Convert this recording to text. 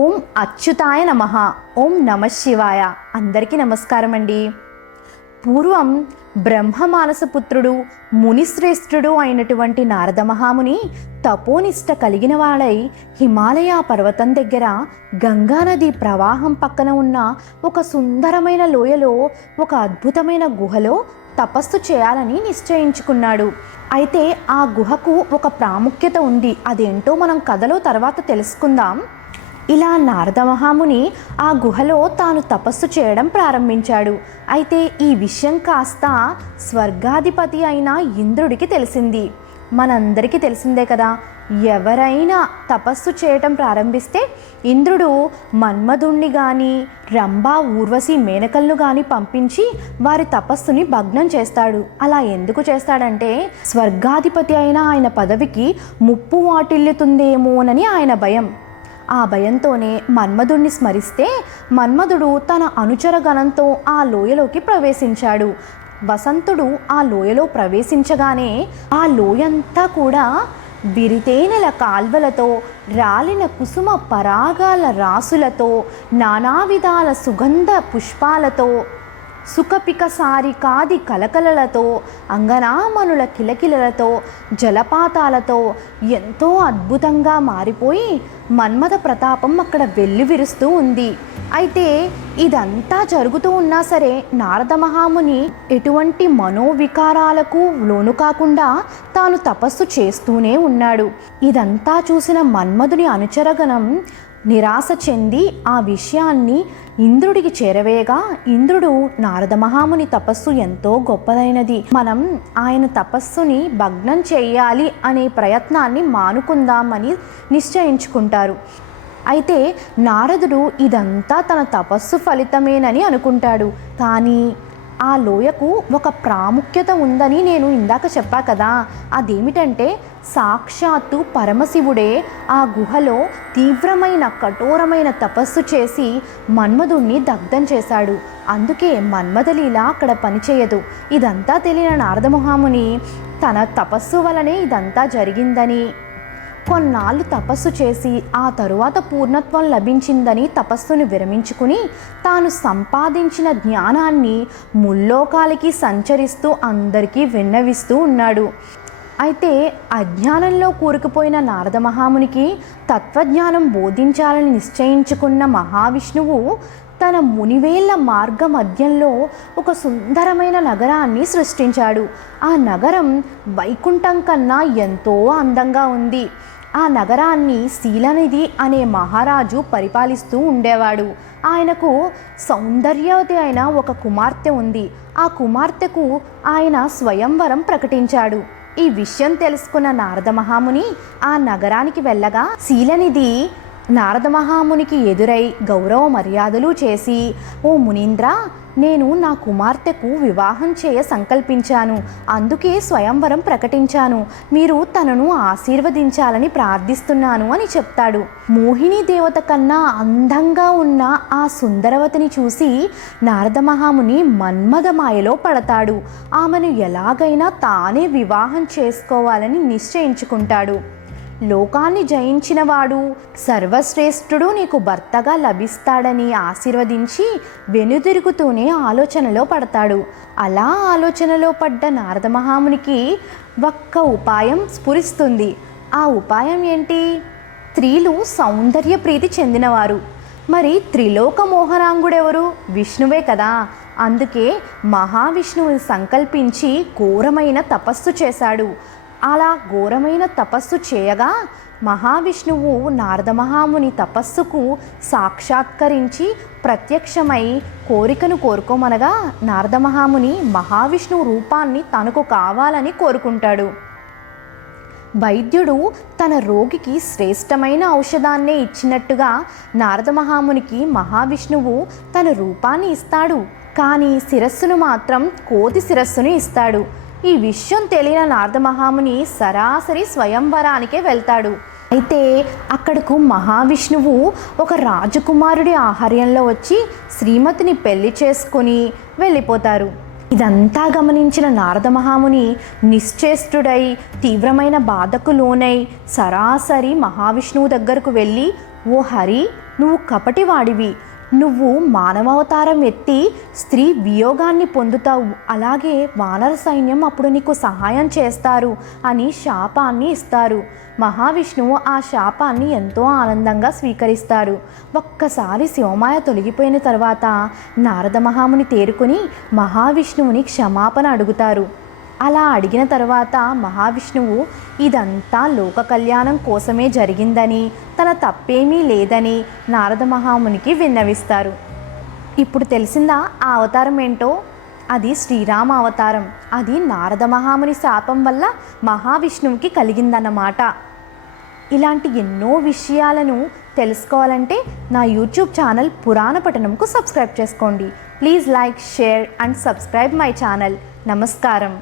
ఓం అచ్యుతాయ నమః. ఓం నమః శివాయ. అందరికీ నమస్కారం అండి. పూర్వం బ్రహ్మమానసపుత్రుడు మునిశ్రేష్ఠుడు అయినటువంటి నారద మహాముని తపోనిష్ట కలిగిన వాడై హిమాలయ పర్వతం దగ్గర గంగానది ప్రవాహం పక్కన ఉన్న ఒక సుందరమైన లోయలో ఒక అద్భుతమైన గుహలో తపస్సు చేయాలని నిశ్చయించుకున్నాడు. అయితే ఆ గుహకు ఒక ప్రాముఖ్యత ఉంది. అదేంటో మనం కథలో తర్వాత తెలుసుకుందాం. ఇలా నారద మహాముని ఆ గుహలో తాను తపస్సు చేయడం ప్రారంభించాడు. అయితే ఈ విషయం కాస్త స్వర్గాధిపతి అయిన ఇంద్రుడికి తెలిసింది. మనందరికీ తెలిసిందే కదా, ఎవరైనా తపస్సు చేయటం ప్రారంభిస్తే ఇంద్రుడు మన్మధుణ్ణి కానీ రంభా ఊర్వశి మేనకలను కానీ పంపించి వారి తపస్సుని భగ్నం చేస్తాడు. అలా ఎందుకు చేస్తాడంటే స్వర్గాధిపతి అయిన ఆయన పదవికి ముప్పు వాటిల్లుతుందేమోనని ఆయన భయం. ఆ భయంతోనే మన్మధుణ్ణి స్మరిస్తే మన్మధుడు తన అనుచర గణంతో ఆ లోయలోకి ప్రవేశించాడు. వసంతుడు ఆ లోయలో ప్రవేశించగానే ఆ లోయంతా కూడా బిరితేనెల కాల్వలతో, రాలిన కుసుమ పరాగాల రాసులతో, నానా విధాల సుగంధ పుష్పాలతో, సుఖపికసారి కాది కలకలలతో, అంగనామనుల కిలకిలలతో, జలపాతాలతో ఎంతో అద్భుతంగా మారిపోయి మన్మథ ప్రతాపం అక్కడ వెల్లివిరుస్తూ ఉంది. అయితే ఇదంతా జరుగుతూ ఉన్నా సరే నారద మహాముని ఎటువంటి మనోవికారాలకు లోను కాకుండా తాను తపస్సు చేస్తూనే ఉన్నాడు. ఇదంతా చూసిన మన్మధుని అనుచరగణం నిరాశ చెంది ఆ విషయాన్ని ఇంద్రుడికి చేరవేయగా, ఇంద్రుడు నారద మహాముని తపస్సు ఎంతో గొప్పదైనది, మనం ఆయన తపస్సుని భగ్నం చేయాలి అనే ప్రయత్నాన్ని మానుకుందామని నిశ్చయించుకుంటారు. అయితే నారదుడు ఇదంతా తన తపస్సు ఫలితమేనని అనుకుంటాడు. కానీ ఆ లోయకు ఒక ప్రాముఖ్యత ఉందని నేను ఇందాక చెప్పా కదా. అదేమిటంటే సాక్షాత్తు పరమశివుడే ఆ గుహలో తీవ్రమైన కఠోరమైన తపస్సు చేసి మన్మధుణ్ణి దగ్ధం చేశాడు. అందుకే మన్మథలీల అక్కడ పనిచేయదు. ఇదంతా తెలియని నారద మహాముని తన తపస్సు వలనే ఇదంతా జరిగిందని, కొన్నాళ్ళు తపస్సు చేసి ఆ తరువాత పూర్ణత్వం లభించిందని తపస్సును విరమించుకుని తాను సంపాదించిన జ్ఞానాన్ని ముల్లోకాలకి సంచరిస్తూ అందరికీ విన్నవిస్తూ ఉన్నాడు. అయితే అజ్ఞానంలో కూరుకుపోయిన నారద మహామునికి తత్వజ్ఞానం బోధించాలని నిశ్చయించుకున్న మహావిష్ణువు తన మునివేళ్ల మార్గ మధ్యంలో ఒక సుందరమైన నగరాన్ని సృష్టించాడు. ఆ నగరం వైకుంఠం కన్నా ఎంతో అందంగా ఉంది. ఆ నగరాన్ని శీలనిధి అనే మహారాజు పరిపాలిస్తూ ఉండేవాడు. ఆయనకు సౌందర్యవతి అయిన ఒక కుమార్తె ఉంది. ఆ కుమార్తెకు ఆయన స్వయంవరం ప్రకటించాడు. ఈ విషయం తెలుసుకున్న నారద మహాముని ఆ నగరానికి వెళ్ళగా శీలనిధి నారద మహామునికి ఎదురై గౌరవ మర్యాదలు చేసి, ఓ మునీంద్ర, నేను నా కుమార్తెకు వివాహం చేయ సంకల్పించాను, అందుకే స్వయంవరం ప్రకటించాను, మీరు తనను ఆశీర్వదించాలని ప్రార్థిస్తున్నాను అని చెప్తాడు. మోహిని దేవత కన్నా అందంగా ఉన్న ఆ సుందరవతిని చూసి నారద మహాముని మన్మథ మాయలో పడతాడు. ఆమెను ఎలాగైనా తానే వివాహం చేసుకోవాలని నిశ్చయించుకుంటాడు. లోకాన్ని జయించినవాడు సర్వశ్రేష్ఠుడు నీకు భర్తగా లభిస్తాడని ఆశీర్వదించి వెనుదిరుగుతూనే ఆలోచనలో పడతాడు. అలా ఆలోచనలో పడ్డ నారద మహామునికి ఒక్క ఉపాయం స్ఫురిస్తుంది. ఆ ఉపాయం ఏంటి? స్త్రీలు సౌందర్య ప్రీతి చెందినవారు. మరి త్రిలోక మోహనాంగుడెవరు? విష్ణువే కదా. అందుకే మహావిష్ణువుని సంకల్పించి ఘోరమైన తపస్సు చేశాడు. అలా ఘోరమైన తపస్సు చేయగా మహావిష్ణువు నారద మహాముని తపస్సుకు సాక్షాత్కరించి ప్రత్యక్షమై కోరికను కోరుకోమనగా నారద మహాముని మహావిష్ణువు రూపాన్ని తనకు కావాలని కోరుకుంటాడు. వైద్యుడు తన రోగికి శ్రేష్టమైన ఔషధాన్నే ఇచ్చినట్టుగా నారద మహామునికి మహావిష్ణువు తన రూపాన్ని ఇస్తాడు. కానీ శిరస్సును మాత్రం కోతి శిరస్సును ఇస్తాడు. ఈ విషయం తెలియని నారద మహాముని సరాసరి స్వయంవరానికే వెళ్తాడు. అయితే అక్కడకు మహావిష్ణువు ఒక రాజకుమారుడి ఆహార్యంలో వచ్చి శ్రీమతిని పెళ్లి చేసుకొని వెళ్ళిపోతారు. ఇదంతా గమనించిన నారద మహాముని నిశ్చేష్టుడై తీవ్రమైన బాధకు లోనై సరాసరి మహావిష్ణువు దగ్గరకు వెళ్ళి, ఓ హరి, నువ్వు కపటివాడివి, నువ్వు మానవావతారం ఎత్తి స్త్రీ వియోగాన్ని పొందుతావు, అలాగే వానర సైన్యం అప్పుడు నీకు సహాయం చేస్తారు అని శాపాన్ని ఇస్తారు. మహావిష్ణువు ఆ శాపాన్ని ఎంతో ఆనందంగా స్వీకరిస్తారు. ఒక్కసారి శివమాయ తొలగిపోయిన తర్వాత నారద మహాముని తేరుకొని మహావిష్ణువుని క్షమాపణ అడుగుతారు. అలా అడిగిన తర్వాత మహావిష్ణువు ఇదంతా లోక కళ్యాణం కోసమే జరిగిందని, తన తప్పేమీ లేదని నారద మహామునికి విన్నవిస్తారు. ఇప్పుడు తెలిసిందా ఆ అవతారం ఏంటో? అది శ్రీరామ అవతారం. అది నారద మహాముని శాపం వల్ల మహావిష్ణువుకి కలిగిందన్నమాట. ఇలాంటి ఎన్నో విషయాలను తెలుసుకోవాలంటే నా యూట్యూబ్ ఛానల్ పురాణ పఠనంకు సబ్స్క్రైబ్ చేసుకోండి. Please like, share and subscribe my channel. నమస్కారం.